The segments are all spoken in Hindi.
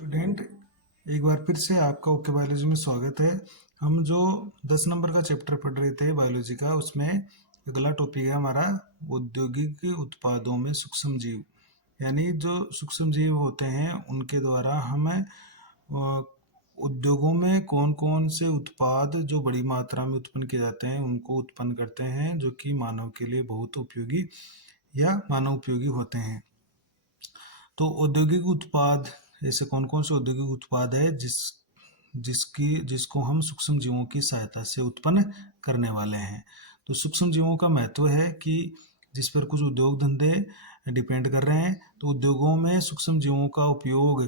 स्टूडेंट, एक बार फिर से आपका ओके बायोलॉजी में स्वागत है। हम जो 10 नंबर का चैप्टर पढ़ रहे थे बायोलॉजी का, उसमें अगला टॉपिक है हमारा औद्योगिक उत्पादों में सूक्ष्म जीव। यानी जो सूक्ष्म जीव होते हैं उनके द्वारा हमें उद्योगों में कौन कौन से उत्पाद जो बड़ी मात्रा में उत्पन्न किए जाते हैं उनको उत्पन्न करते हैं, जो कि मानव के लिए बहुत उपयोगी या मानव उपयोगी होते हैं। तो औद्योगिक उत्पाद ऐसे कौन कौन से औद्योगिक उत्पाद है जिसको हम सूक्ष्म जीवों की सहायता से उत्पन्न करने वाले हैं। तो सूक्ष्म जीवों का महत्व है कि जिस पर कुछ उद्योग धंधे डिपेंड कर रहे हैं, तो उद्योगों में सूक्ष्म जीवों का उपयोग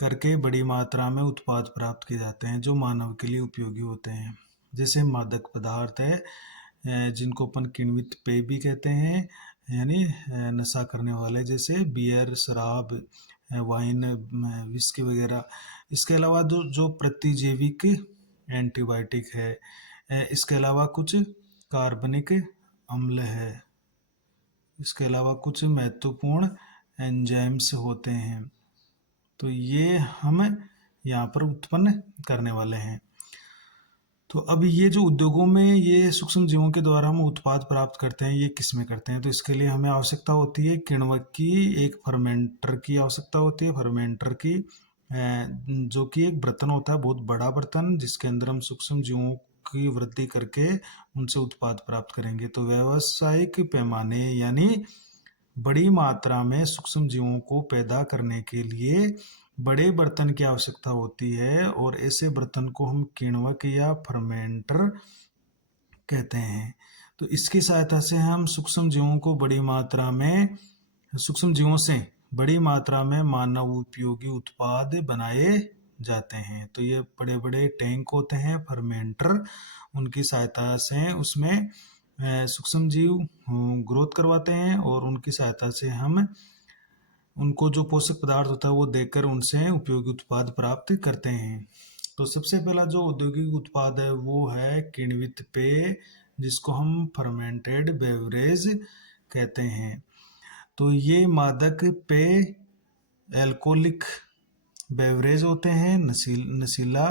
करके बड़ी मात्रा में उत्पाद प्राप्त किए जाते हैं जो मानव के लिए उपयोगी होते हैं। जैसे मादक पदार्थ है जिनको अपन किण्वित पेय भी कहते हैं, यानी नशा करने वाले, जैसे बियर, शराब, वाइन, विस्की वगैरह। इसके अलावा जो जो प्रतिजैविक एंटीबायोटिक है, इसके अलावा कुछ कार्बनिक अम्ल है, इसके अलावा कुछ महत्वपूर्ण एंजाइम्स होते हैं। तो ये हम यहाँ पर उत्पन्न करने वाले हैं। तो अब ये जो उद्योगों में ये सूक्ष्म जीवों के द्वारा हम उत्पाद प्राप्त करते हैं, ये किस में करते हैं? तो इसके लिए हमें आवश्यकता होती है किण्वक की, एक फर्मेंटर की आवश्यकता होती है। फर्मेंटर की जो कि एक बर्तन होता है, बहुत बड़ा बर्तन, जिसके अंदर हम सूक्ष्म जीवों की वृद्धि करके उनसे उत्पाद प्राप्त करेंगे। तो व्यावसायिक पैमाने यानी बड़ी मात्रा में सूक्ष्म जीवों को पैदा करने के लिए बड़े बर्तन की आवश्यकता होती है, और ऐसे बर्तन को हम किण्वक या फर्मेंटर कहते हैं। तो इसकी सहायता से हम सूक्ष्म जीवों को बड़ी मात्रा में सूक्ष्म जीवों से बड़ी मात्रा में मानव उपयोगी उत्पाद बनाए जाते हैं। तो ये बड़े बड़े टैंक होते हैं फर्मेंटर, उनकी सहायता से उसमें सूक्ष्म जीव ग्रोथ करवाते हैं, और उनकी सहायता से हम उनको जो पोषक पदार्थ होता है वो देकर उनसे उपयोगी उत्पाद प्राप्त करते हैं। तो सबसे पहला जो औद्योगिक उत्पाद है वो है किण्वित पेय, जिसको हम फर्मेंटेड बेवरेज कहते हैं। तो ये मादक पेय एल्कोहलिक बेवरेज होते हैं, नशीला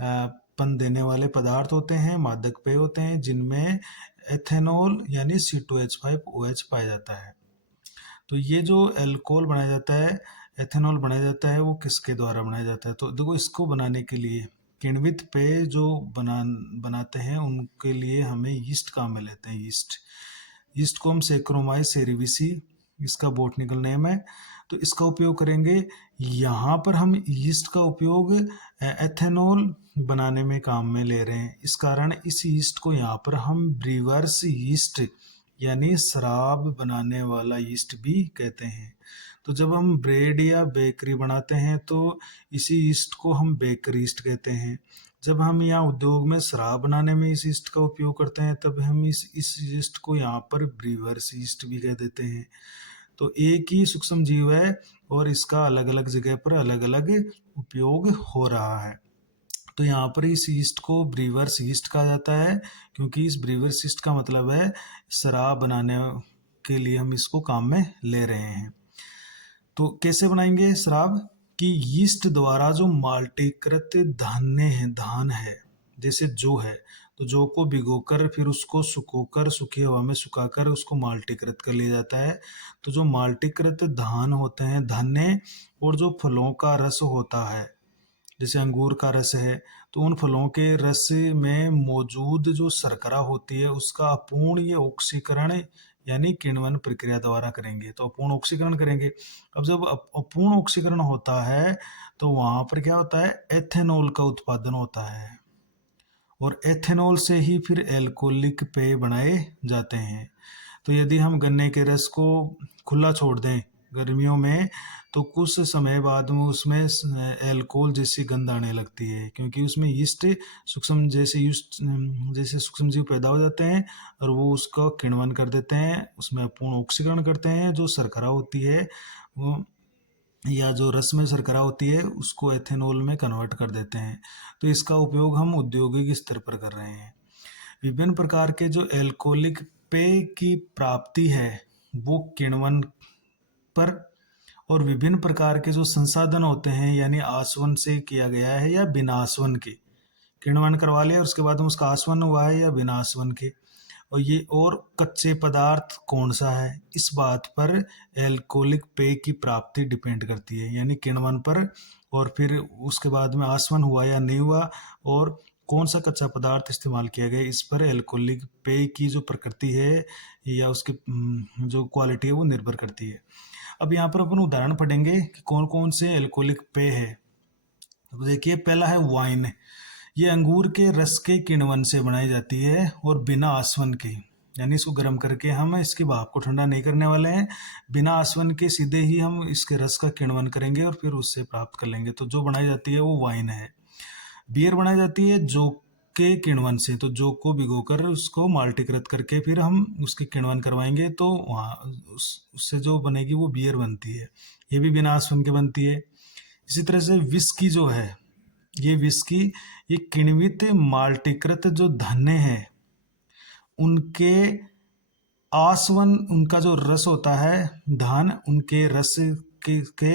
पन देने वाले पदार्थ होते हैं, मादक पेय होते हैं जिनमें एथेनॉल यानी C2H5OH पाया जाता है। तो ये जो एल्कोहल बनाया जाता है, एथेनॉल बनाया जाता है, वो किसके द्वारा बनाया जाता है? तो देखो, इसको बनाने के लिए किण्वित पेय जो बनाते हैं उनके लिए हमें यीस्ट काम में लेते हैं। यीस्ट को हम सेक्रोमाइस सेरेविसी इसका बॉटनिकल नेम है, तो इसका उपयोग करेंगे। यहाँ पर हम यीस्ट का उपयोग एथेनॉल बनाने में काम में ले रहे हैं। इस कारण इस यीस्ट को यहाँ पर हम ब्रीवर्स यीस्ट यानी शराब बनाने वाला यीस्ट भी कहते हैं। तो जब हम ब्रेड या बेकरी बनाते हैं तो इसी यीस्ट को हम बेकर यीस्ट कहते हैं। जब हम यहाँ उद्योग में शराब बनाने में इस यीस्ट का उपयोग करते हैं तब हम इस यीस्ट को यहाँ पर ब्रीवर्स यीस्ट भी कह देते हैं। तो एक ही सूक्ष्म जीव है और इसका अलग अलग जगह पर अलग अलग उपयोग हो रहा है। तो यहाँ पर इस यीस्ट को ब्रीवर्स यीस्ट कहा जाता है, क्योंकि इस ब्रीवर्स यीस्ट का मतलब है शराब बनाने के लिए हम इसको काम में ले रहे हैं। तो कैसे बनाएंगे शराब? कि यीस्ट द्वारा जो माल्टीकृत धान है, जैसे जौ है, तो जौ को भिगोकर फिर उसको सुखोकर सूखी हवा में सुखाकर उसको माल्टीकृत कर लिया जाता है। तो जो माल्टीकृत धान होते हैं, धान्य, और जो फलों का रस होता है, जैसे अंगूर का रस है, तो उन फलों के रस में मौजूद जो शर्करा होती है उसका अपूर्ण ये ऑक्सीकरण यानी किण्वन प्रक्रिया द्वारा करेंगे। तो अपूर्ण ऑक्सीकरण करेंगे। अब जब अपूर्ण ऑक्सीकरण होता है तो वहां पर क्या होता है? एथेनॉल का उत्पादन होता है, और एथेनॉल से ही फिर एल्कोहलिक पेय बनाए जाते हैं। तो यदि हम गन्ने के रस को खुला छोड़ दें गर्मियों में, तो कुछ समय बाद में उसमें एल्कोहल जैसी गंध आने लगती है, क्योंकि उसमें यीस्ट जैसे सूक्ष्म जीव पैदा हो जाते हैं और वो उसका किण्वन कर देते हैं, उसमें अपूर्ण ऑक्सीकरण करते हैं। जो शर्करा होती है वो, या जो रस में शर्करा होती है, उसको एथेनॉल में कन्वर्ट कर देते हैं। तो इसका उपयोग हम औद्योगिक स्तर पर कर रहे हैं। विभिन्न प्रकार के जो एल्कोहलिक पेय की प्राप्ति है वो किण्वन पर और विभिन्न प्रकार के जो संसाधन होते हैं, यानी आसवन से किया गया है या बिना आसवन के, किण्वन करवा लिया और उसके बाद में उसका आसवन हुआ है या बिना आसवन के, और ये और कच्चे पदार्थ कौन सा है, इस बात पर एल्कोहलिक पेय की प्राप्ति डिपेंड करती है, यानी किण्वन पर, और फिर उसके बाद में आसवन हुआ या नहीं हुआ, और कौन सा कच्चा पदार्थ इस्तेमाल किया गया, इस पर एल्कोहलिक पेय की जो प्रकृति है या उसकी जो क्वालिटी है वो निर्भर करती है। अब यहाँ पर अपन उदाहरण पढ़ेंगे कि कौन कौन से एल्कोहलिक पेय है। तो देखिए, पहला है वाइन। ये अंगूर के रस के किण्वन से बनाई जाती है और बिना आसवन के, यानी इसको गर्म करके हम इसकी भाप को ठंडा नहीं करने वाले हैं, बिना आसवन के सीधे ही हम इसके रस का किण्वन करेंगे और फिर उससे प्राप्त कर लेंगे, तो जो बनाई जाती है वो वाइन है। बियर बनाई जाती है जोक के किण्वन से, तो जोक को भिगोकर उसको माल्टीकृत करके फिर हम उसके किण्वन करवाएंगे, तो वहाँ उससे जो बनेगी वो बियर बनती है, ये भी बिना आसवन के बनती है। इसी तरह से विस्की जो है, ये विस्की, ये किण्वित माल्टीकृत जो धान्य है उनके आसवन, उनका जो रस होता है धान, उनके रस के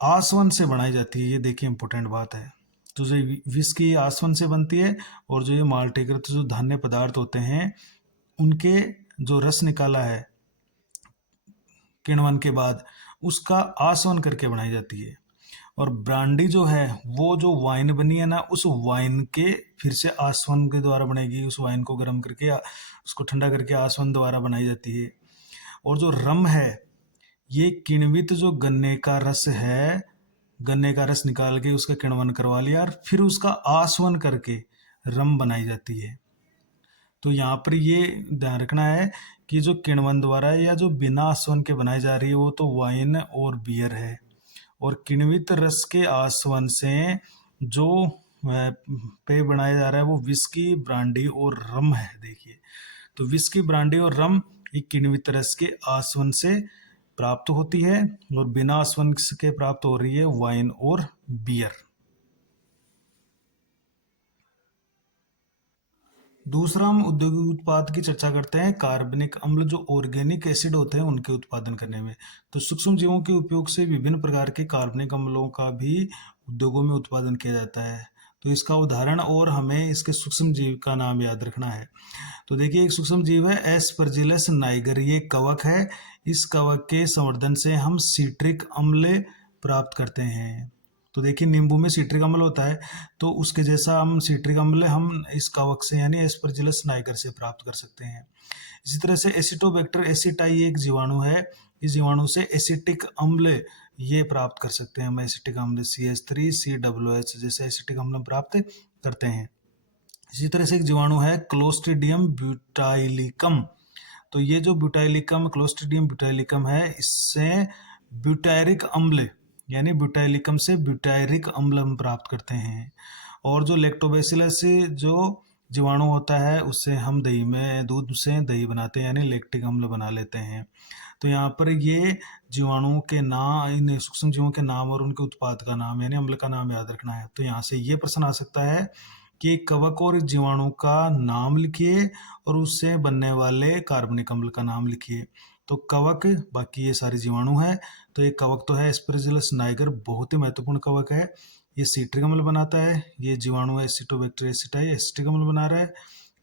आसवन से बनाई जाती है। ये देखिए इंपॉर्टेंट बात है। तो जो विस्की आसवन से बनती है, और जो ये माल्टीकृत जो धान्य पदार्थ होते हैं उनके जो रस निकाला है किण्वन के बाद, उसका आसवन करके बनाई जाती है। और ब्रांडी जो है, वो जो वाइन बनी है ना, उस वाइन के फिर से आसवन के द्वारा बनेगी, उस वाइन को गर्म करके उसको ठंडा करके आसवन द्वारा बनाई जाती है। और जो रम है, ये किण्वित जो गन्ने का रस है, गन्ने का रस निकाल के उसका किण्वन करवा लिया और फिर उसका आसवन करके रम बनाई जाती है। तो यहाँ पर ये ध्यान रखना है कि जो किण्वन द्वारा या जो बिना आसवन के बनाई जा रही है वो तो वाइन और बियर है, और किण्वित रस के आसवन से जो पेय बनाया जा रहा है वो विस्की, ब्रांडी और रम है। देखिए, तो विस्की, ब्रांडी और रम ये किण्वित रस के आसवन से प्राप्त होती है, और बिना आसवन के प्राप्त हो रही है वाइन और बियर। दूसरा, हम औद्योगिक उत्पाद की चर्चा करते हैं, कार्बनिक अम्ल जो ऑर्गेनिक एसिड होते हैं उनके उत्पादन करने में। तो सूक्ष्म जीवों के उपयोग से विभिन्न प्रकार के कार्बनिक अम्लों का भी उद्योगों में उत्पादन किया जाता है। तो इसका उदाहरण और हमें इसके सूक्ष्म जीव का नाम याद रखना है। तो देखिए, एक सूक्ष्म जीव है एस्परजिलस नाइगर, ये कवक है। इस कवक के संवर्धन से हम सिट्रिक अम्ल प्राप्त करते हैं। तो देखिए, नींबू में सिट्रिक अम्ल होता है, तो उसके जैसा हम सिट्रिक अम्ल हम इस कवक से यानी एस्परजिलस नाइगर से प्राप्त कर सकते हैं। इसी तरह से एसिटोबैक्टर एसिटाई एक जीवाणु है, इस जीवाणु से एसिटिक अम्ल ये प्राप्त कर सकते हैं हम, एसिटिक अम्ल CH3COOH जैसे एसिटिक अम्ल प्राप्त करते हैं। इसी तरह से एक जीवाणु है क्लोस्ट्रिडियम ब्यूटाइलिकम, तो ये जो ब्यूटाइलिकम, क्लोस्ट्रिडियम ब्यूटाइलिकम है, इससे ब्यूटायरिक अम्ल यानी ब्यूटाइलिकम से ब्यूटायरिक अम्ल हम प्राप्त करते हैं। और जो लैक्टोबैसिलस जो जीवाणु होता है उससे हम दही में, दूध से दही बनाते हैं यानी लैक्टिक अम्ल बना लेते हैं। तो यहाँ पर ये जीवाणुओं के नाम, इन सूक्ष्म जीवों के नाम और उनके उत्पाद का नाम यानी अम्ल का नाम याद रखना है। तो यहाँ से ये प्रश्न आ सकता है कि कवक और जीवाणु का नाम लिखिए और उससे बनने वाले कार्बनिक अम्ल का नाम लिखिए। तो कवक, बाकी ये सारे जीवाणु हैं। तो ये कवक तो है एस्परजिलस नाइगर, बहुत ही महत्वपूर्ण कवक है, ये सिट्रिक अम्ल बनाता है। ये जीवाणु है एसिटोबैक्टर एसिटाई, एसिटिक अम्ल बना रहा है।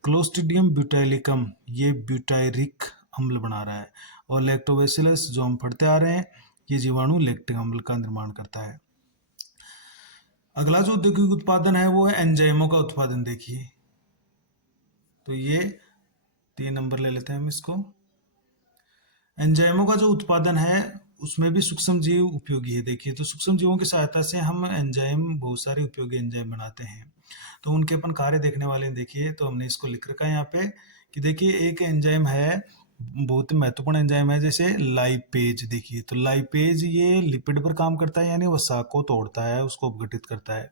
क्लोस्ट्रिडियम ब्यूटाइलिकम ये ब्यूटायरिक अम्ल बना रहा है। और लैक्टोबैसिलस जो हम पढ़ते आ रहे हैं, ये जीवाणु लैक्टिक अम्ल का निर्माण करता है। अगला जो औद्योगिक उत्पादन है वो है एंजाइमों का उत्पादन। देखिए, तो ये 3 नंबर ले लेते हैं हम इसको। एंजाइमों का जो उत्पादन है उसमें भी सूक्ष्म जीव उपयोगी है। देखिए, तो सूक्ष्म जीवों की सहायता से हम एंजाइम, बहुत सारे उपयोगी एंजाइम बनाते हैं। तो उनके अपन कार्य देखने वाले हैं। देखिए, तो हमने इसको लिख रखा है यहाँ पे कि देखिए, एक एंजाइम है, बहुत महत्वपूर्ण एंजाइम है, जैसे लाइपेज। देखिए, तो लाइपेज ये लिपिड पर काम करता है यानी वसा को तोड़ता है, उसको अपघटित करता है।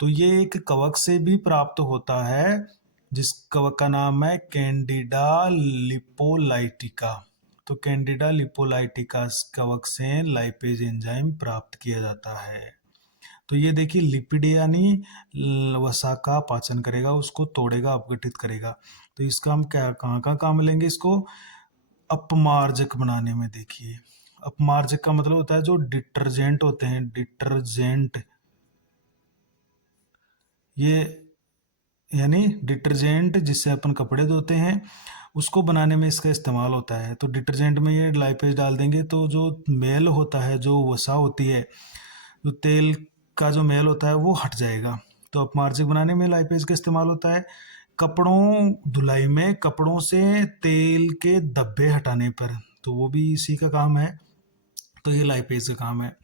तो ये एक कवक से भी प्राप्त होता है, जिस कवक का नाम है कैंडिडा लिपोलाइटिका। तो कैंडिडा लिपोलाइटिका कवक से लाइपेज एंजाइम प्राप्त किया जाता है। तो ये देखिए, लिपिड यानी वसा का पाचन करेगा, उसको तोड़ेगा, अपघटित करेगा। तो इसका हम क्या, कहाँ काम लेंगे इसको, अपमार्जक बनाने में। देखिए, अपमार्जक का मतलब होता है जो डिटर्जेंट होते हैं, डिटर्जेंट, ये यानी डिटर्जेंट जिससे अपन कपड़े धोते हैं उसको बनाने में इसका इस्तेमाल होता है। तो डिटर्जेंट में ये लाइपेज डाल देंगे तो जो मेल होता है, जो वसा होती है, जो तेल का जो मेल होता है वो हट जाएगा। तो अपमार्जक बनाने में लाइपेज का इस्तेमाल होता है। कपड़ों धुलाई में कपड़ों से तेल के धब्बे हटाने पर, तो वो भी इसी का काम है। तो ये लाइपेज का काम है।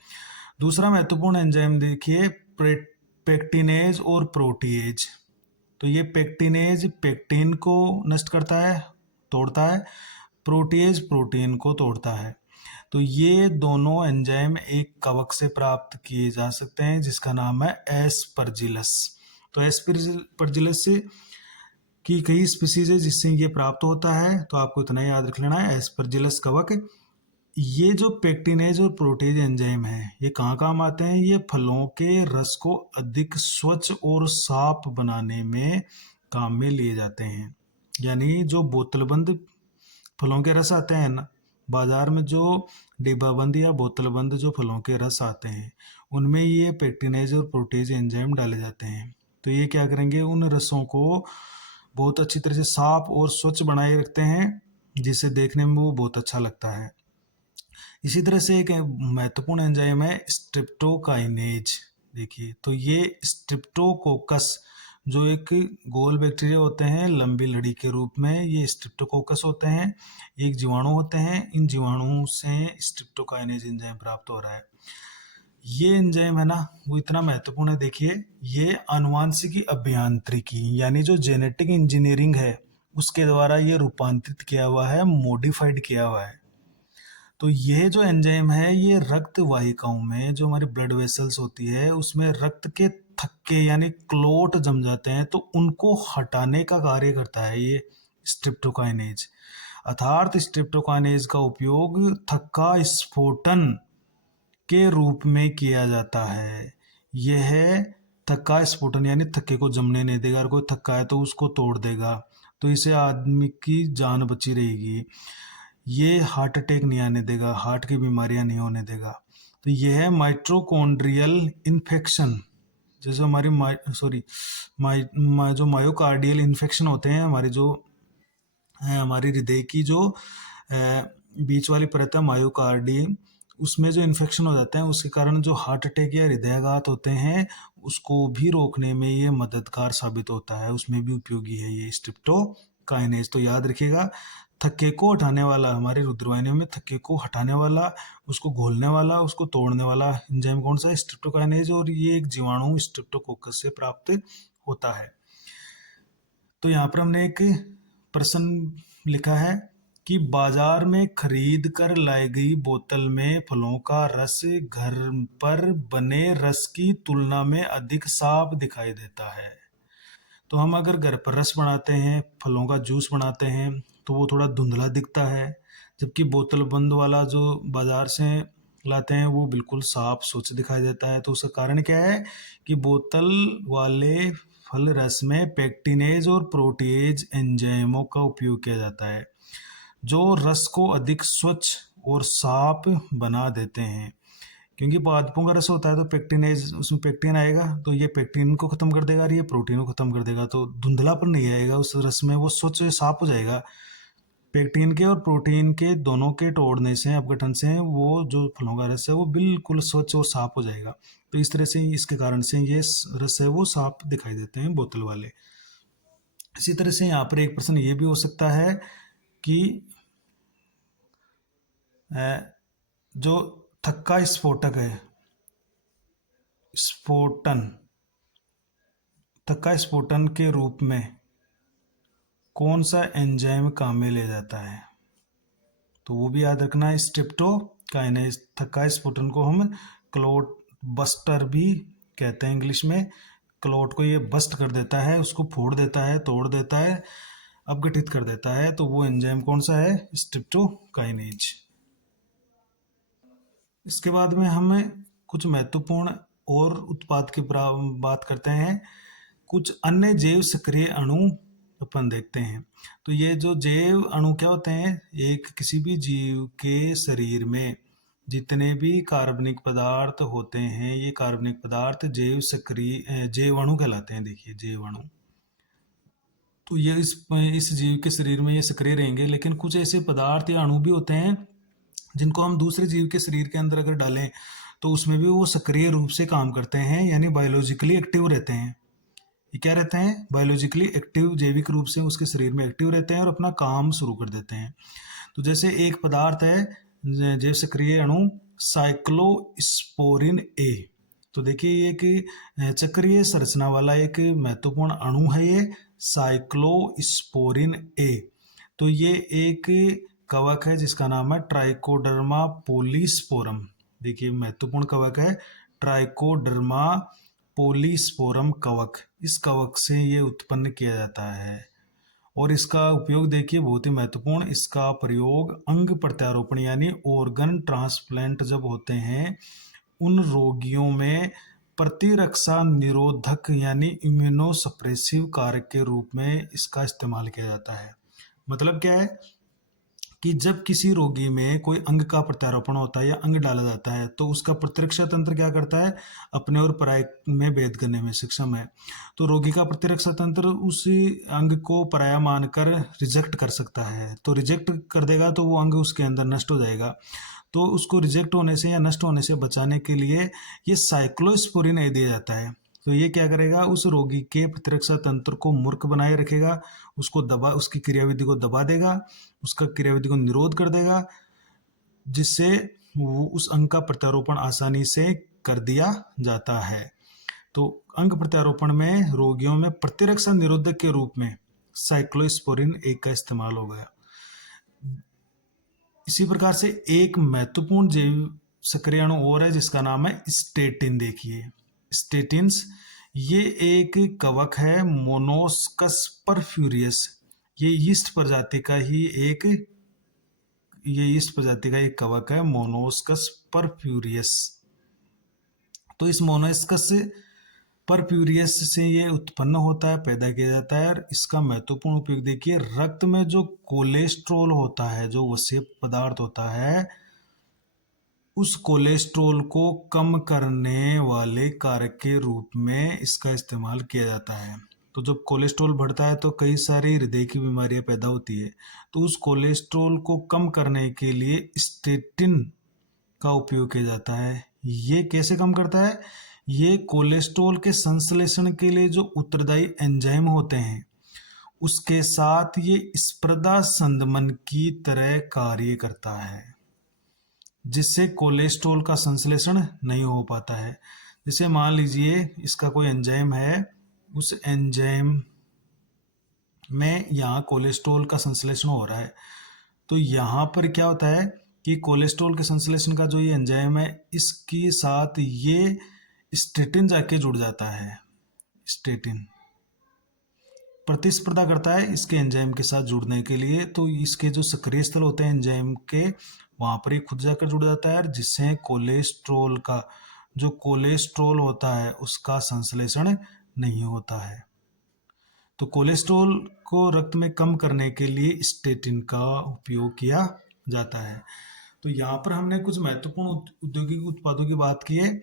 दूसरा महत्वपूर्ण एंजाइम देखिए, पेक्टिनेज और प्रोटीएज। तो ये पेक्टिनेज पेक्टिन को नष्ट करता है, तोड़ता है, प्रोटीएज प्रोटीन को तोड़ता है। तो ये दोनों एंजाइम एक कवक से प्राप्त किए जा सकते हैं जिसका नाम है एस्परजिलस। तो एस्परजिलस की कई स्पीसीज है जिससे ये प्राप्त होता है, तो आपको इतना याद रख लेना है, एस्परजिलस कवक। ये जो पेक्टिनेज और प्रोटीज एंजाइम है ये कहाँ काम आते हैं? ये फलों के रस को अधिक स्वच्छ और साफ बनाने में काम में लिए जाते हैं। यानी जो बोतलबंद फलों के रस आते हैं ना बाजार में, जो डिब्बाबंद या बोतलबंद जो फलों के रस आते हैं उनमें ये पेक्टिनेज और प्रोटीज एंजाइम डाले जाते हैं। तो ये क्या करेंगे, उन रसों को बहुत अच्छी तरह से साफ और स्वच्छ बनाए रखते हैं जिससे देखने में वो बहुत अच्छा लगता है। इसी तरह से एक महत्वपूर्ण एंजाइम है स्ट्रेप्टोकाइनेज। देखिए, तो ये स्ट्रेप्टोकोकस जो एक गोल बैक्टीरिया होते हैं लंबी लड़ी के रूप में, ये स्ट्रेप्टोकोकस होते हैं, एक जीवाणु होते हैं। इन जीवाणुओं से स्ट्रेप्टोकाइनेज एंजाइम प्राप्त हो रहा है। ये एंजाइम है ना वो इतना महत्वपूर्ण है। देखिए, ये आनुवांशिकी अभियांत्रिकी यानी जो जेनेटिक इंजीनियरिंग है उसके द्वारा ये रूपांतरित किया हुआ है, मॉडिफाइड किया हुआ है। तो ये जो एंजाइम है ये रक्त वाहिकाओं में जो हमारी ब्लड वेसल्स होती है उसमें रक्त के थक्के यानी क्लोट जम जाते हैं तो उनको हटाने का कार्य करता है ये स्ट्रिप्टोकाइनेज। अर्थात स्ट्रिप्टोकाइनेज का उपयोग थक्का स्फोटन के रूप में किया जाता है। यह थक्का स्फोटन यानी थक्के को जमने नहीं देगा, अगर कोई थक्का है तो उसको तोड़ देगा, तो इससे आदमी की जान बची रहेगी। ये हार्ट अटैक नहीं आने देगा, हार्ट की बीमारियां नहीं होने देगा। तो ये है माइट्रोकॉन्ड्रियल इन्फेक्शन, जैसे हमारी जो मायोकार्डियल इन्फेक्शन होते हैं, हमारी जो हमारी हृदय की जो बीच वाली परत है मायोकार्डियम, उसमें जो इन्फेक्शन हो जाते हैं उसके कारण जो हार्ट अटैक या हृदयाघात होते हैं उसको भी रोकने में ये मददगार साबित होता है, उसमें भी उपयोगी है ये स्ट्रिप्टोकाइनेज। तो याद रखिएगा, थक्के को हटाने वाला, हमारे रुद्रवाहिनियों में थक्के को हटाने वाला, उसको घोलने वाला, उसको तोड़ने वाला एंजाइम कौन सा है? स्ट्रिप्टोकाइनेज। और ये एक जीवाणु स्ट्रिप्टोकोकस से प्राप्त होता है। तो यहाँ पर हमने एक प्रश्न लिखा है कि बाजार में खरीद कर लाई गई बोतल में फलों का रस घर पर बने रस की तुलना में अधिक साफ दिखाई देता है। तो हम अगर घर पर रस बनाते हैं, फलों का जूस बनाते हैं, तो वो थोड़ा धुंधला दिखता है, जबकि बोतल बंद वाला जो बाजार से लाते हैं वो बिल्कुल साफ स्वच्छ दिखाई देता है। तो उसका कारण क्या है कि बोतल वाले फल रस में पेक्टिनेज और प्रोटीएज एंजाइमों का उपयोग किया जाता है जो रस को अधिक स्वच्छ और साफ बना देते हैं। क्योंकि पादपों का रस होता है तो पेक्टिनेज, उसमें पेक्टिन आएगा तो ये पेक्टिन को खत्म कर देगा और ये प्रोटीन को खत्म कर देगा, तो धुंधलापन नहीं आएगा उस रस में, वो स्वच्छ साफ हो जाएगा। पेक्टिन के और प्रोटीन के दोनों के तोड़ने से, अपघटन से, वो जो फलों का रस है वो बिल्कुल स्वच्छ और साफ हो जाएगा। तो इस तरह से इसके कारण से ये रस है वो साफ दिखाई देते हैं बोतल वाले। इसी तरह से यहाँ पर एक प्रश्न ये भी हो सकता है कि जो थक्का स्फोटक है, स्फोटन, थक्का स्फोटन के रूप में कौन सा एंजाइम काम में ले जाता है? तो वो भी याद रखना है, स्ट्रिप्टोकाइनेज। थक्का स्फोटन को हम क्लोट बस्टर भी कहते हैं इंग्लिश में। क्लोट को ये बस्ट कर देता है, उसको फोड़ देता है, तोड़ देता है, अपघटित कर देता है। तो वो एंजाइम कौन सा है? स्ट्रिप्टोकाइनेज। इसके बाद में हमें कुछ महत्वपूर्ण और उत्पाद की बात करते हैं। कुछ अन्य जैव सक्रिय अणु अपन देखते हैं। तो ये जो जैव अणु क्या होते हैं? एक किसी भी जीव के शरीर में जितने भी कार्बनिक पदार्थ होते हैं ये कार्बनिक पदार्थ जैव अणु कहलाते हैं। देखिए जैव अणु, तो ये इस जीव के शरीर में ये सक्रिय रहेंगे। लेकिन कुछ ऐसे पदार्थ या अणु भी होते हैं जिनको हम दूसरे जीव के शरीर के अंदर अगर डालें तो उसमें भी वो सक्रिय रूप से काम करते हैं, यानी बायोलॉजिकली एक्टिव रहते हैं। ये क्या रहते हैं? बायोलॉजिकली एक्टिव, जैविक रूप से उसके शरीर में एक्टिव रहते हैं और अपना काम शुरू कर देते हैं। तो जैसे एक पदार्थ है जैव सक्रिय अणु साइक्लोस्पोरिन ए। तो देखिए ये एक चक्रीय संरचना वाला एक महत्वपूर्ण अणु है ये साइक्लोस्पोरिन ए। तो ये एक कवक है जिसका नाम है ट्राइकोडर्मा पोलीस्पोरम। देखिए महत्वपूर्ण कवक है ट्राइकोडर्मा पोलीस्पोरम कवक। इस कवक से ये उत्पन्न किया जाता है और इसका उपयोग देखिए बहुत ही महत्वपूर्ण, इसका प्रयोग अंग प्रत्यारोपण यानी ऑर्गन ट्रांसप्लांट जब होते हैं उन रोगियों में प्रतिरक्षा निरोधक यानी इम्यूनोसप्रेसिव कारक के रूप में इसका इस्तेमाल किया जाता है। मतलब क्या है कि जब किसी रोगी में कोई अंग का प्रत्यारोपण होता है या अंग डाला जाता है तो उसका प्रतिरक्षा तंत्र क्या करता है? अपने और पराये में भेद करने में सक्षम है। तो रोगी का प्रतिरक्षा तंत्र उस अंग को पराया मानकर रिजेक्ट कर सकता है। तो रिजेक्ट कर देगा तो वो अंग उसके अंदर नष्ट हो जाएगा। तो उसको रिजेक्ट होने से या नष्ट होने से बचाने के लिए ये साइक्लोस्पोरिन ए दिया जाता है। तो ये क्या करेगा? उस रोगी के प्रतिरक्षा तंत्र को मूर्ख बनाए रखेगा, उसको उसकी क्रियाविधि को दबा देगा, उसका क्रियाविधि को निरोध कर देगा, जिससे वो उस अंग का प्रत्यारोपण आसानी से कर दिया जाता है। तो अंग प्रत्यारोपण में रोगियों में प्रतिरक्षा निरोधक के रूप में साइक्लोस्पोरिन ए का इस्तेमाल हो गया। इसी प्रकार से एक महत्वपूर्ण जैव सक्रिय अणु और है जिसका नाम है स्टेटिन। देखिए स्टेटिन्स ये एक कवक है मोनोस्कस परफ्यूरियस। ये यीस्ट प्रजाति का एक कवक है मोनोस्कस परफ्यूरियस। तो इस मोनोस्कस परफ्यूरियस से ये उत्पन्न होता है, पैदा किया जाता है। और इसका महत्वपूर्ण उपयोग देखिए रक्त में जो कोलेस्ट्रॉल होता है, जो वसा पदार्थ होता है, उस कोलेस्ट्रॉल को कम करने वाले कारक के रूप में इसका इस्तेमाल किया जाता है। तो जब कोलेस्ट्रॉल बढ़ता है तो कई सारी हृदय की बीमारियां पैदा होती है। तो उस कोलेस्ट्रॉल को कम करने के लिए स्टेटिन का उपयोग किया जाता है। ये कैसे कम करता है? ये कोलेस्ट्रॉल के संश्लेषण के लिए जो उत्तरदायी एंजाइम होते हैं उसके साथ ये स्पर्धा संदमन की तरह कार्य करता है, जिससे कोलेस्ट्रॉल का संश्लेषण नहीं हो पाता है। जैसे मान लीजिए इसका कोई एंजाइम है, उस एंजाइम में यहाँ कोलेस्ट्रॉल का संश्लेषण हो रहा है, तो यहाँ पर क्या होता है कि कोलेस्ट्रॉल के संश्लेषण का जो ये एंजाइम है इसके साथ ये स्टेटिन जाके जुड़ जाता है। स्टेटिन प्रतिस्पर्धा करता है इसके एंजाइम के साथ जुड़ने के लिए। तो इसके जो सक्रिय स्थल होते हैं एंजाइम के, वहां पर ही खुद जाकर जुड़ जाता है, जिससे कोलेस्ट्रॉल का जो कोलेस्ट्रॉल होता है उसका संश्लेषण नहीं होता है। तो कोलेस्ट्रॉल को रक्त में कम करने के लिए स्टेटिन का उपयोग किया जाता है। तो यहाँ पर हमने कुछ महत्वपूर्ण औद्योगिक उत्पादों की बात की है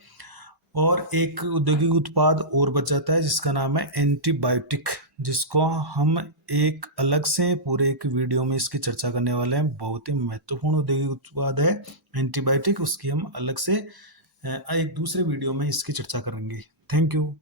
और एक औद्योगिक उत्पाद और बच जाता है जिसका नाम है एंटीबायोटिक, जिसको हम एक अलग से पूरे एक वीडियो में इसकी चर्चा करने वाले हैं। बहुत ही महत्वपूर्ण औद्योगिक उत्पाद है एंटीबायोटिक, उसकी हम अलग से एक दूसरे वीडियो में इसकी चर्चा करेंगे। Thank you.